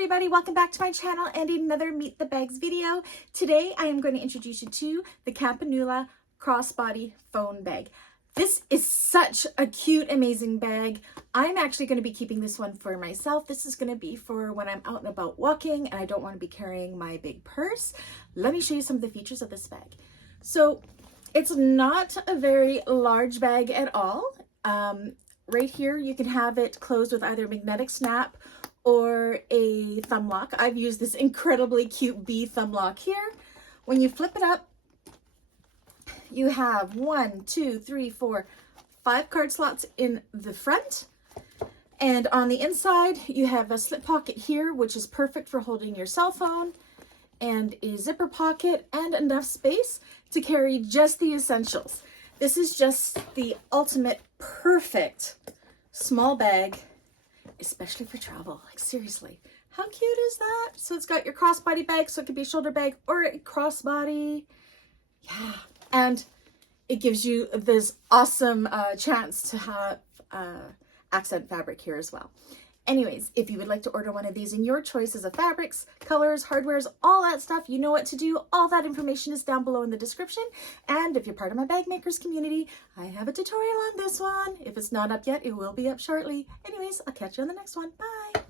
everybody, welcome back to my channel and another Meet the Bags video. Today I am going to introduce you to the Campanula Crossbody phone bag. This is such a cute, amazing bag. I'm actually going to be keeping this one for myself. This is going to be for when I'm out and about walking and I don't want to be carrying my big purse. Let me show you some of the features of this bag. So it's not a very large bag at all. Right here you can have it closed with either a magnetic snap or a thumb lock. I've used this incredibly cute bee thumb lock here. When you flip it up, you have 1, 2, 3, 4, 5 card slots in the front. And on the inside, you have a slip pocket here, which is perfect for holding your cell phone, and a zipper pocket and enough space to carry just the essentials. This is just the ultimate perfect small bag, especially for travel. Like, seriously, how cute is that? So it's got your crossbody bag, so it could be a shoulder bag or a crossbody. Yeah, and it gives you this awesome chance to have accent fabric here as well. Anyways, if you would like to order one of these in your choices of fabrics, colors, hardwares, all that stuff, you know what to do. All that information is down below in the description. And if you're part of my bag makers community, I have a tutorial on this one. If it's not up yet, it will be up shortly. Anyways, I'll catch you on the next one. Bye.